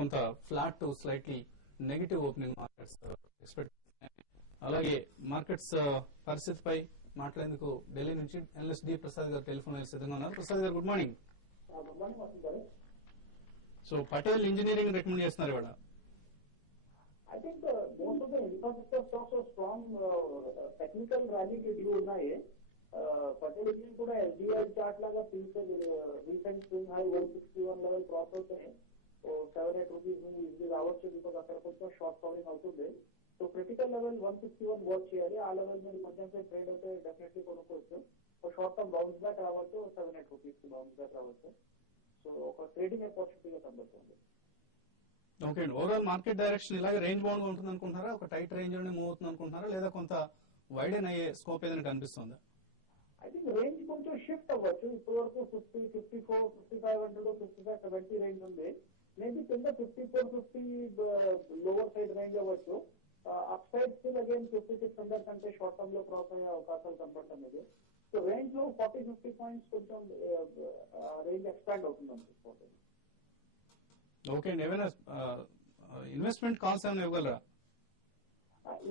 కొంత flat to slightly negative opening markets expect. అలాగే markets పరిస్థితిపై మాట్లాడేందుకు ఢిల్లీ నుంచి ఎన్ఎస్ డి ప్రసాద్ గారు టెలిఫోన్ సిద్ధంగా ఉన్నారు. ప్రసాద్ గారు, good morning. So Patel engineering recommend చేస్తున్నారు ఇవాళ. I think most of the infrastructure stocks are strong technical rally కి డ్యూ ఉన్నాయి. పటేల్ ఇంజనీరింగ్ కూడా ఎస్బీఐ చార్ట్ లాగా recent swing high 161 level cross అవుతాయి. సో 7-8 రూపీస్ ఇది రావచ్చు, బికాస్ అక్కడ కొంచెం షార్ట్ కవరింగ్ అవుతుంది. సో క్రిటికల్ లెవెల్ 161 వాచ్ చేయాలి. ఆ లెవెల్ మీద కొంచెం సేపు ట్రేడ్ అయితే డెఫినెట్లీ కొనుక్కోవచ్చు. So short term bounce back రావచ్చు, 7-8 రూపీస్ బౌన్స్ బ్యాక్ రావచ్చు. సో ఒక ట్రేడింగ్ ఆపర్చునిటీగా కనబడుతుంది. ఓకే అండి, ఓవరాల్ మార్కెట్ డైరెక్షన్ ఇలాగే రేంజ్ బౌండ్ ఉంటుంది అనుకుంటున్నారా, ఒక టైట్ రేంజ్ లోనే మూవ్ అవుతుంది అనుకుంటున్నారా, లేదా కొంత వైడెన్ అయ్యే స్కోప్ ఏదైనా కనిపిస్తుందా? ఐ థింక్ రేంజ్ కొంచెం షిఫ్ట్ అవ్వచ్చు. ఇప్పటి వరకు 50, 54, 5500, 55, 70 రేంజ్ ఉంది. మేబీ కింద 54, 50 లోవర్ సైడ్ రేంజ్ అవ్వచ్చు. అప్ సైడ్ స్టిల్ అగైన్ 5600 కంటే షార్ట్ టర్మ్ లో క్రాస్ అయ్యే అవకాశాలు కనపడుతుంది. సో రేంజ్ లో 40-50 పాయింట్స్ కొంచెం రేంజ్ ఎక్స్పాండ్ అవుతుంది అనుకుంటున్నాను. ఓకే అండి, ఏమైనా ఇన్వెస్ట్మెంట్ కాల్స్ ఏమైనా ఇవ్వగలరా?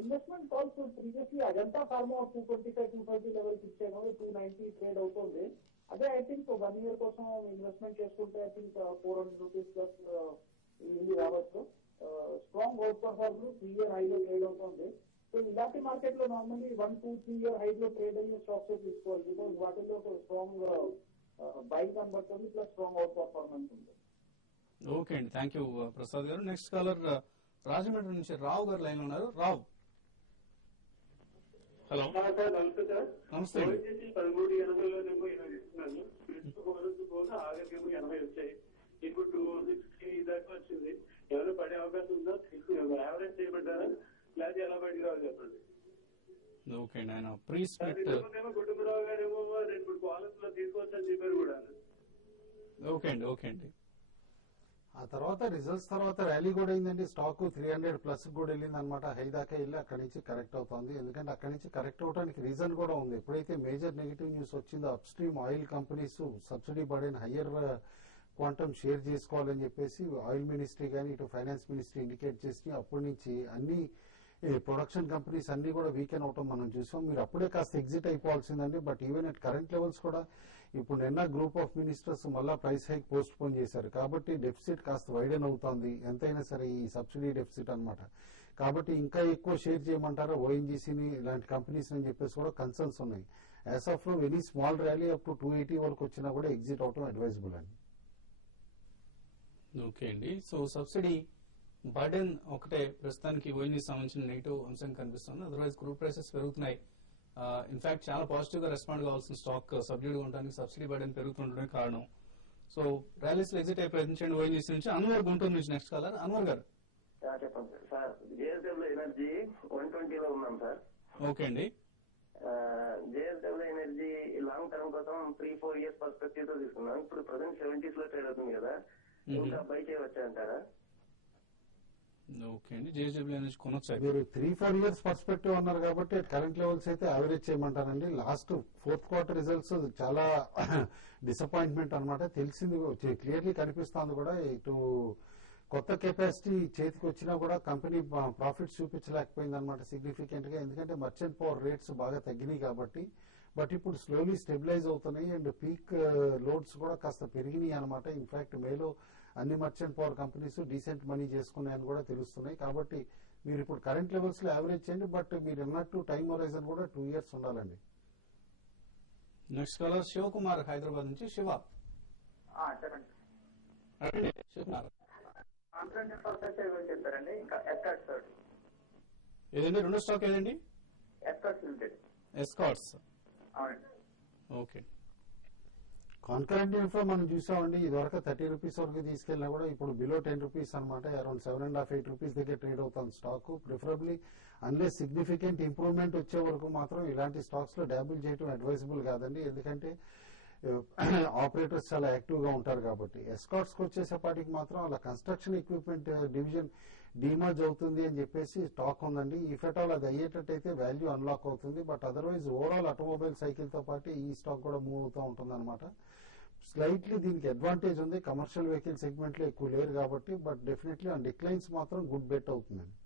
Investment calls previously Ajanta pharma 225-230 levels ఇచ్చాము, 290 ట్రేడ్ అవుతుంది. అదే ఐ థింక్ 1 year కోసం ఇన్వెస్ట్మెంట్ చేసుకుంటే ఐ థింక్ 400 రూపీస్ ప్లస్ ఇది రావచ్చు. Strong outperformer 3 year high లో ట్రేడ్ అవుతుంది. సో ఇలాంటి మార్కెట్ లో నార్మల్లీ 1-2-3 year హై లో ట్రేడ్ అయ్యే స్టాక్స్ తీసుకోవాలి, బికాస్ వాటిల్లో స్ట్రాంగ్ బై కనబడుతుంది, ప్లస్ స్ట్రాంగ్ అవుట్ పర్ఫార్మెన్స్ ఉంది. ఓకే అండి, థ్యాంక్ యూ ప్రసాద్ గారు. నెక్స్ట్ కాలర్ రాజమండ్రి నుంచి రావు గారు లైన్ ఉన్నారు. రావు, హలో. నమస్తే సార్. నమస్తే. 1380 ఇస్తున్నాను. ఆగేమో 80 వచ్చాయి. ఇప్పుడు 260 దాకా వచ్చింది. ఎవరు పడే అవకాశం ఉందా? యావరేజ్ చేయబడ్డారా లేదా ఎలా బయటికి రావాలి చెప్పండి. ఓకే అండి, ఆయన ప్రీ స్ప్లిట్ కుటుంబరావు గారేమో 2-3 కాలర్స్ లో తీసుకోవచ్చని చెప్పారు కూడా. ఓకే అండి, ఓకే అండి. ఆ తర్వాత రిజల్ట్స్ తర్వాత ర్యాలీ కూడా అయిందండి. స్టాక్ 300 ప్లస్ కూడా వెళ్ళింది అనమాట. హై దాకా వెళ్ళి అక్కడి నుంచి కరెక్ట్ అవుతుంది. ఎందుకంటే అక్కడి నుంచి కరెక్ట్ అవడానికి రీజన్ కూడా ఉంది. ఎప్పుడైతే మేజర్ నెగిటివ్ న్యూస్ వచ్చిందో up stream oil companies subsidy పడిన హయ్యర్ క్వాంటమ్ షేర్ చేసుకోవాలని చెప్పేసి ఆయిల్ మినిస్ట్రీ కానీ ఇటు ఫైనాన్స్ మినిస్ట్రీ ఇండికేట్ చేసి అప్పటి నుంచి అన్ని ప్రొడక్షన్ కంపెనీస్ అన్ని కూడా వీకెన్ అవటం మనం చూసాం. మీరు అప్పుడే కాస్త ఎగ్జిట్ అయిపోవాల్సిందండి. But even at current levels కూడా ఇప్పుడు నిన్న గ్రూప్ ఆఫ్ మినిస్టర్స్ మళ్ళా ప్రైస్ హైక్ పోస్ట్ పోన్ చేశారు. కాబట్టి డెఫిసిట్ కాస్త వైడెన్ అవుతోంది, ఎంతైనా సరే ఈ సబ్సిడీ డెఫిసిట్ అనమాట. కాబట్టి ఇంకా ఎక్కువ షేర్ చేయమంటారా ఓఎన్జీసీని ఇలాంటి కంపెనీస్ అని చెప్పేసి కూడా కన్సర్న్స్ ఉన్నాయి. యాజ్ ఆఫ్ లో very small rally up to 280 వరకు వచ్చినా కూడా ఎగ్జిట్ అవటం అడ్వైజబుల్ అండి. ఓకే అండి, సో సబ్సిడీ బర్డెన్ ఒకటే ప్రస్తుతానికి ఓఎన్జీ సంబంధించిన నెగిటివ్ అంశం కనిపిస్తుంది. అదర్వైజ్ క్రూడ్ ప్రైసెస్ పెరుగుతున్నాయి. ఇన్ఫాక్ట్ చాలా పాజిటివ్ గా రెస్పాండ్ కావాల్సిన స్టాక్ సబ్సిడీ ఉండడానికి సబ్సిడీ బర్డెన్ పెరుగుతుండడమే కారణం. సో ర్యాలీస్ లో ఎగ్జిట్ అయ్యే ప్రయత్నించండి. ఓఎన్జీసీ నుంచి అన్వర్ గుంటూరు నుంచి నెక్స్ట్ కాలర్. అన్వర్ గారు, చెప్పండి సార్. జేఎస్డబ్ల్యూ ఎనర్జీ 120 లో ఉన్నాం సార్. ఓకే అండి. జేఎస్డబ్ల్యూ ఎనర్జీ లాంగ్ టర్మ్ కోసం 3-4 years పర్స్పెక్టివ్ తో తీసుకున్నాం. ఇప్పుడు ప్రజెంట్ 70s లో ట్రేడ్ అవుతుంది కదా, ఇంకా బై చేయవచ్చా అంటారా? ఓకే అండి, జేఎస్డబ్ల్యూ ఎనర్జీ కొనొచ్చు. మీరు 3-4 years పర్స్పెక్టివ్ అన్నారు కాబట్టి కరెంట్ లెవెల్స్ అయితే యావరేజ్ చేయమంటారండి. లాస్ట్ 4th quarter రిజల్ట్స్ చాలా డిసప్పాయింట్మెంట్ అనమాట. తెలిసింది క్లియర్లీ కనిపిస్తోంది కూడా. ఇటు కొత్త కెపాసిటీ చేతికి వచ్చినా కూడా కంపెనీ ప్రాఫిట్స్ చూపించలేకపోయింది అనమాట సిగ్నిఫికెంట్ గా. ఎందుకంటే మర్చెంట్ పవర్ రేట్స్ బాగా తగ్గినాయి కాబట్టి. బట్ ఇప్పుడు స్లోలీ స్టెబిలైజ్ అవుతున్నాయి అండ్ పీక్ లోడ్స్ కూడా కాస్త పెరిగినాయి అనమాట. ఇన్ఫాక్ట్ మేలో అన్ని merchant power companies decent money చేసుకున్నాయని కూడా తెలుస్తున్నాయి. కాబట్టి మీరు ఇప్పుడు కరెంట్ లెవెల్స్ లో యావరేజ్ చేయండి. బట్ మీరు అన్నట్టు టైం హొరైజన్ కూడా 2 years ఉండాలండి. నెక్స్ట్ కాలర్ శివకుమార్ హైదరాబాద్ నుంచి. శివ, శివకుమార్ చెప్పారండి. ఇంకా ఎస్కాట్స్ ఏదండి రెండో స్టాక్ ఏదండి? Escorts limited. ఎస్కాట్స్, అవునండి. ఓకే. కాన్కరెంట్ ఇన్ఫ్లో మనం చూసామండి. ఇది వరకు 30 రూపీస్ వరకు తీసుకెళ్ళినా కూడా ఇప్పుడు బిలో 10 రూపీస్ అనమాట. అరౌండ్ 7.5-8 రూపీస్ దగ్గర ట్రేడ్ అవుతుంది stock. Preferably unless significant improvement వచ్చే వరకు మాత్రం ఇలాంటి స్టాక్స్ లో డాబుల్ చేయడం అడ్వైజబుల్ కాదండి. ఎందుకంటే ఆపరేటర్స్ చాలా యాక్టివ్ గా ఉంటారు కాబట్టి. ఎస్కాట్స్ కి వచ్చేసేపాటికి మాత్రం అలా కన్స్ట్రక్షన్ ఎక్విప్మెంట్ డివిజన్ డిమర్జ్ అవుతుంది అని చెప్పేసి టాక్ ఉందండి. ఇఫ్ ఎట్ ఆల్ అది అయ్యేటట్టయితే వాల్యూ అన్లాక్ అవుతుంది. But otherwise overall automobile cycle తో పాటు ఈ స్టాక్ కూడా మూవ్ అవుతూ ఉంటుంది అనమాట. స్లైట్లీ దీనికి అడ్వాంటేజ్ ఉంది, కమర్షియల్ వెహికల్ సెగ్మెంట్ లో ఎక్కువ లేరు కాబట్టి, బట్ డెఫినెట్లీ ఆ డిక్లైన్స్ మాత్రం గుడ్ బెట్ అవుతుందండి.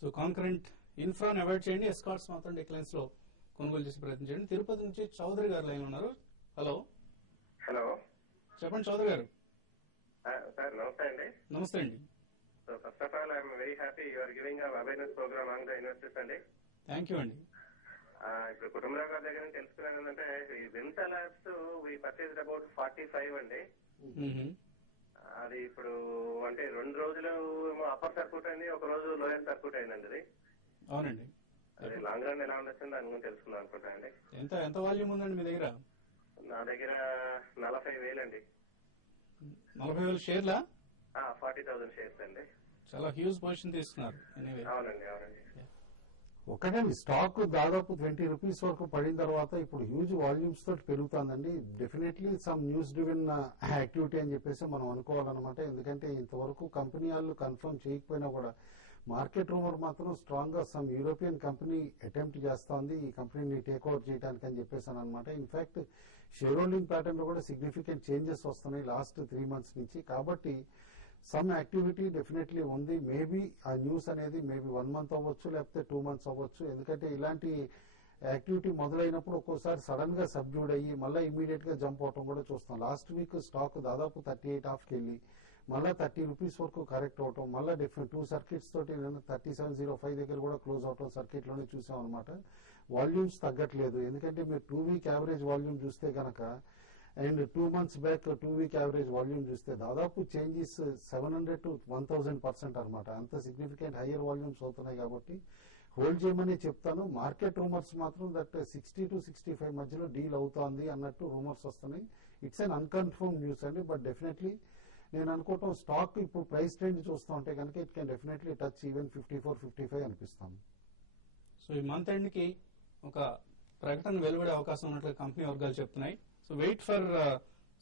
సో కాంకరెంట్ ఇన్ఫ్రాని అవాయిడ్ చేయండి, ఎస్కార్ట్స్ మాత్రం డిక్లైన్స్ లో కొనుగోలు చేసే ప్రయత్నం చేయండి. తిరుపతి నుంచి చౌదరి గారు లైన్ ఉన్నారు. హలో హలో, చెప్పండి చౌదరి గారు. సార్ నమస్తే అండి. నమస్తే అండి. So first of all I'm very happy you are giving awareness program on the investors అండి. థ్యాంక్ యూ అండి. ఇప్పుడు కుటుంబరావు గారి దగ్గర నుంచి తెలుసుకున్నాను ఏంటంటే ఈ Vimta labs we purchased about 45 అండి. అది ఇప్పుడు అంటే 2 రోజులు అప్పర్ సర్క్యూట్ అయింది, ఒక రోజు లోయర్ సర్క్యూట్ అయిందండి. అది అవునండి. అది లాంగ్ రన్ ఎలా ఉండొచ్చు దాని గురించి తెలుసుకుందాం అనుకుంటా అండి. ఎంత వాల్యూమ్ ఉందండి మీ దగ్గర? నా దగ్గర 40,000 అండి. 40,000 షేర్లా? 40,000 షేర్స్ అండి. చాలా హ్యూజ్ పొజిషన్ తీసుకున్నారు. అవునండి అవునండి. ఒకటండి, స్టాక్ దాదాపు 20 రూపీస్ వరకు పడిన తర్వాత ఇప్పుడు హ్యూజ్ వాల్యూమ్స్ తోటి పెరుగుతుందండి. Definitely some news driven activity అని చెప్పేసి మనం అనుకోవాలన్నమాట. ఎందుకంటే ఇంతవరకు కంపెనీ వాళ్ళు కన్ఫర్మ్ చేయకపోయినా కూడా మార్కెట్ రూమర్ మాత్రం స్ట్రాంగ్ గా సమ్ యూరోపియన్ కంపెనీ అటెంప్ట్ చేస్తోంది ఈ కంపెనీని టేక్ ఓవర్ చేయడానికి అని చెప్పేసి అనమాట. ఇన్ఫాక్ట్ షేర్ హోల్డింగ్ ప్యాటర్న్ లో కూడా సిగ్నిఫికెంట్ చేంజెస్ వస్తున్నాయి లాస్ట్ 3 months నుంచి. కాబట్టి సమ్ యాక్టివిటీ డెఫినెట్లీ ఉంది. మేబీ ఆ న్యూస్ అనేది మేబీ 1 month అవ్వచ్చు, లేకపోతే 2 months అవ్వచ్చు. ఎందుకంటే ఇలాంటి యాక్టివిటీ మొదలైనప్పుడు ఒక్కోసారి సడన్ గా సబ్డ్యూడ్ అయ్యి మళ్ళీ ఇమీడియట్ గా జంప్ అవటం కూడా చూస్తాం. లాస్ట్ వీక్ స్టాక్ దాదాపు 38.5 వెళ్ళి మళ్ళీ 30 రూపీస్ వరకు కరెక్ట్ అవటం, మళ్ళీ డిఫరెంట్ 2 circuits తోటి 3705 దగ్గర కూడా క్లోజ్ అవటం సర్క్యూట్ లోనే చూసాం అనమాట. వాల్యూమ్స్ తగ్గట్లేదు. ఎందుకంటే మీరు 2 week యావరేజ్ వాల్యూమ్ చూస్తే గనక and 2 months back 2 week average volume చూస్తే దాదాపు చేంజెస్ 700 to 1000% అనమాట. అంత సిగ్నిఫికెంట్ హయ్యర్ వాల్యూమ్స్ అవుతున్నాయి కాబట్టి హోల్డ్ చేయమని చెప్తాను. మార్కెట్ రూమర్స్ మాత్రం దట్ 60 to 65 మధ్యలో డీల్ అవుతోంది అన్నట్టు రూమర్స్ వస్తున్నాయి. ఇట్స్ అన్ అన్కన్ఫర్మ్ న్యూస్ అండి. బట్ డెఫినెట్లీ నేను అనుకోవటం స్టాక్ ఇప్పుడు ప్రైస్ ట్రెండ్ చూస్తూ ఉంటే కనుక it can definitely touch even 54-55 అనిపిస్తాను. సో ఈ మంత్ ఎండ్ కి ఒక ప్రకటన వెలువడే అవకాశం ఉన్నట్లు కంపెనీ వర్గాలు చెప్తున్నాయి. So wait for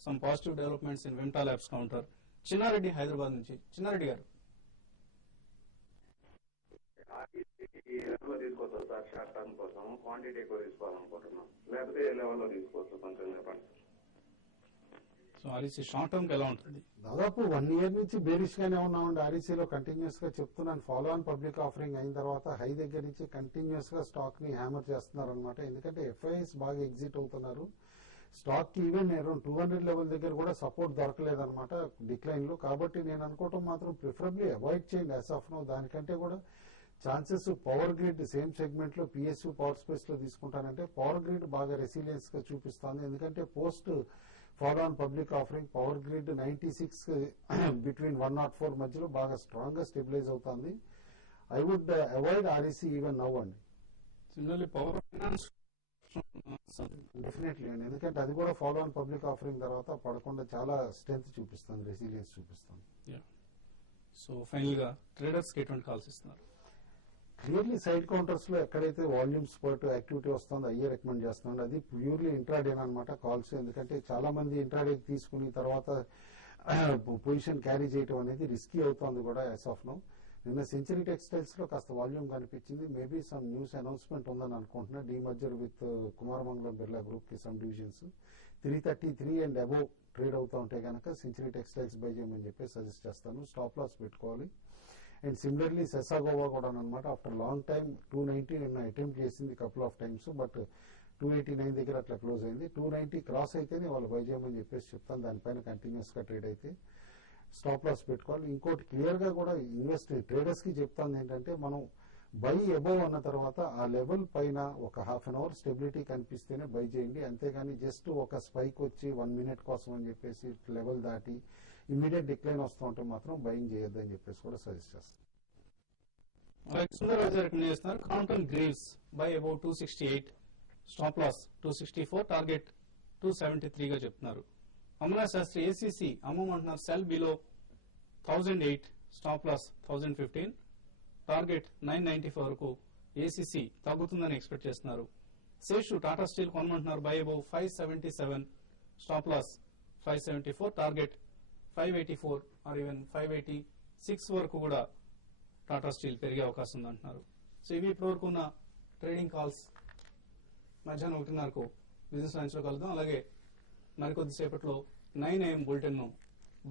some positive developments in Vimta labs counter. Chinnareddy Hyderabad నుంచి. చిన్నారెడ్డి గారు. తీసుకోవచ్చు సార్, షార్ట్ టర్మ్ కోసం క్వాంటిటీ ఎక్కువ తీసుకోవాలనుకుంటున్నాం, లేకపోతే ఏ లెవెల్లో తీసుకోవచ్చు కొంచెం చెప్పండి. సో ఆర్ఈసీ షార్ట్ టర్మ్ కి ఎలా ఉంటుంది? దాదాపు 1 year నుంచి బేరిష్ గానే ఉన్నామండి. ఆర్ఈసీలో కంటిన్యూస్ గా చెప్తున్నాను. ఫాలో ఆన్ పబ్లిక్ ఆఫరింగ్ అయిన తర్వాత హై దగ్గర నుంచి కంటిన్యూస్ గా స్టాక్ ని హ్యామర్ చేస్తున్నారు అనమాట. ఎందుకంటే ఎఫ్ఐఎస్ బాగా ఎగ్జిట్ అవుతున్నారు. స్టాక్ కి ఈవెన్ అరౌండ్ 200 లెవెల్ దగ్గర కూడా సపోర్ట్ దొరకలేదన్నమాట డిక్లైన్ లో. కాబట్టి నేను అనుకోవటం మాత్రం ప్రిఫరబ్లీ అవాయిడ్ చేయండి యాజ్ ఆఫ్ నో. దానికంటే కూడా chances power grid same segment లో పిఎస్యూ పవర్ స్పేస్ లో తీసుకుంటానంటే పవర్ గ్రిడ్ బాగా రెసిలియన్స్ గా చూపిస్తుంది. ఎందుకంటే post follow on public offering power grid 96 between 104 మధ్యలో బాగా స్ట్రాంగ్ గా స్టెబిలైజ్ అవుతుంది. I would avoid REC even now అండి. సిమిలర్లీ పవర్ ఫైనాన్స్ డెఫినెట్లీ అండి. ఎందుకంటే అది కూడా ఫాలో ఆన్ పబ్లిక్ ఆఫరింగ్ తర్వాత పడకుండా చాలా స్ట్రెంత్ చూపిస్తుంది, రెసిలియన్స్ చూపిస్తుంది. సో ఫైనల్ గా ట్రేడర్స్ కి ఎటువంటి కాల్స్ ఇస్తున్నారు? క్లియర్లీ సైడ్ కౌంటర్స్ లో ఎక్కడైతే వాల్యూమ్స్ పర్ట్ యాక్టివిటీ వస్తుందో అయ్యే రికమెండ్ చేస్తున్నాను. అది ప్యూర్లీ ఇంట్రాడే అనమాట కాల్స్. ఎందుకంటే చాలా మంది ఇంట్రాడే తీసుకుని తర్వాత పొజిషన్ క్యారీ చేయడం అనేది రిస్కీ అవుతుంది కూడా యాజ్ ఆఫ్ నో. నిన్న సెంచరీ టెక్స్టైల్స్ లో కాస్త వాల్యూమ్ కనిపించింది. మేబీ సమ్ న్యూస్ అనౌన్స్మెంట్ ఉందని అనుకుంటున్నా. Demerger with Kumaramangalam Birla group కి some divisions 333 and above trade అవుతా ఉంటే కనుక సెంచరీ టెక్స్టైల్స్ బై చేయమని చెప్పి సజెస్ట్ చేస్తాను. స్టాప్ లాస్ పెట్టుకోవాలి. అండ్ సిమిలర్లీ సెసాగోవా కూడా అనమాట. ఆఫ్టర్ లాంగ్ టైమ్ 290 నిన్న అటెంప్ట్ చేసింది కపుల్ ఆఫ్ టైమ్స్. బట్ 289 దగ్గర అట్లా క్లోజ్ అయింది. 290 క్రాస్ అయితేనే వాళ్ళు బై చేయమని చెప్పేసి చెప్తాను. దానిపైన కంటిన్యూస్ గా ట్రేడ్ అయితే స్టాప్ లాస్ పెట్టుకోవాలి. ఇంకోటి క్లియర్ గా కూడా ట్రేడర్స్ కి చెప్తాను ఏంటంటే మనం బై అబోవ్ అన్న తర్వాత ఆ లెవెల్ పైన ఒక హాఫ్ అన్ అవర్ స్టెబిలిటీ కనిపిస్తేనే బై చేయండి. అంతేగాని జస్ట్ ఒక స్పైక్ వచ్చి 1 minute కోసం అని చెప్పేసి లెవెల్ దాటి ఇమీడియట్ డిక్లైన్ వస్తూ ఉంటే మాత్రం బయింగ్ చేయొద్దు అని చెప్పేసి కూడా సజెస్ట్ చేస్తాను. సుందరరాజు రికమెండ్ చేస్తున్నారు. Crompton Greaves buy about 268, stop loss 264, target 273 గా చెప్తున్నారు. అమలా శాస్త్రి ఏసీసీ అమ్మమంటున్నారు. Sell below 1008, stop loss 1015, target 994 వరకు ఏసీసీ తగ్గుతుందని ఎక్స్పెక్ట్ చేస్తున్నారు. శేషు టాటా స్టీల్ కొనమంటున్నారు. Buy above 577, stop loss 574, target 584 or even 586 వరకు కూడా టాటా స్టీల్ పెరిగే అవకాశం ఉందంటున్నారు. సో ఇవి ఇప్పటి వరకు ఉన్న ట్రేడింగ్ కాల్స్. మధ్యాహ్నం 1:30కు బిజినెస్ లైన్స్ లో కలుద్దాం. అలాగే మరికొద్దిసేపట్లో 9 AM బులెటిన్ ను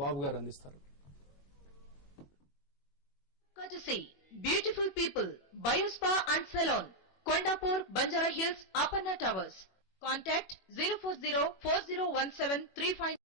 బాబు గారు అందిస్తారు. Beautiful people, Biospa and Salon, Kondapur, Banjara Hills, Aparna Towers. Contact 040401735.